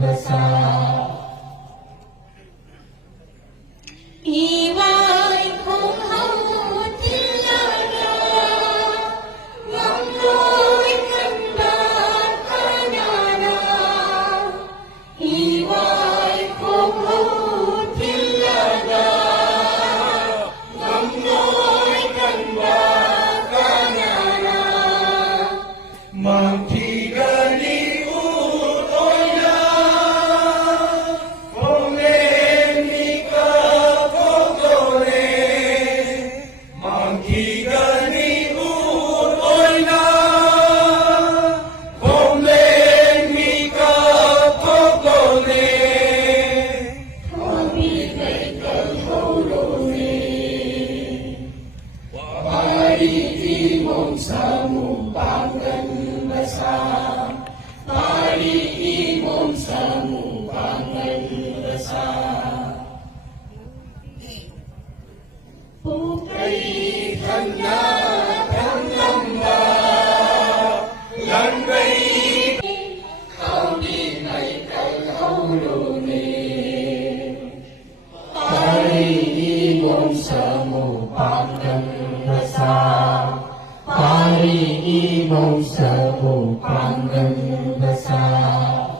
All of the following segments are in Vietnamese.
besar. Iwai khung hau tiada, ngamloi kendat kanana. Iwai khung hau tiada, ngamloi kendat kanana. Magtigani utoya, kome mika kogore. Magtigani utoya, kome mika kogore. Kami kaikan holone, pari imong samumpangan besar, pari imong samumpangan besar. Putri hanya ternamba, landai kau dinaikkan holone. Pari imong samumpangan besar, pari imong samumpangan besar.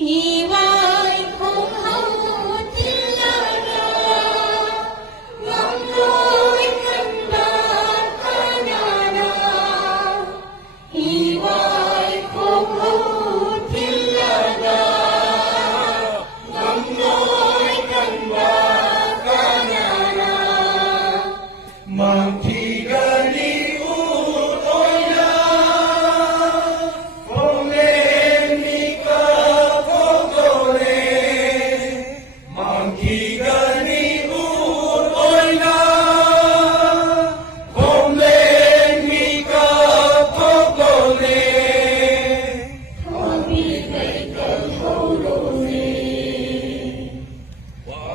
Iwai khung hau tiada, ngamloi kendat kanana. Iwai khung hau tiada, ngamloi kendat kanana. Magtigani utoya, kome mika kogore. Magtigani utoya, kome mika kogore. Kami kaikan holone,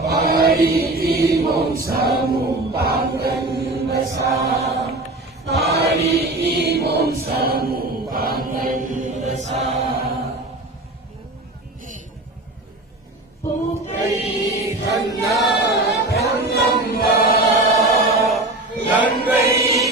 pari imong samumpangan besar, pari imong samumpangan besar. Putri hanya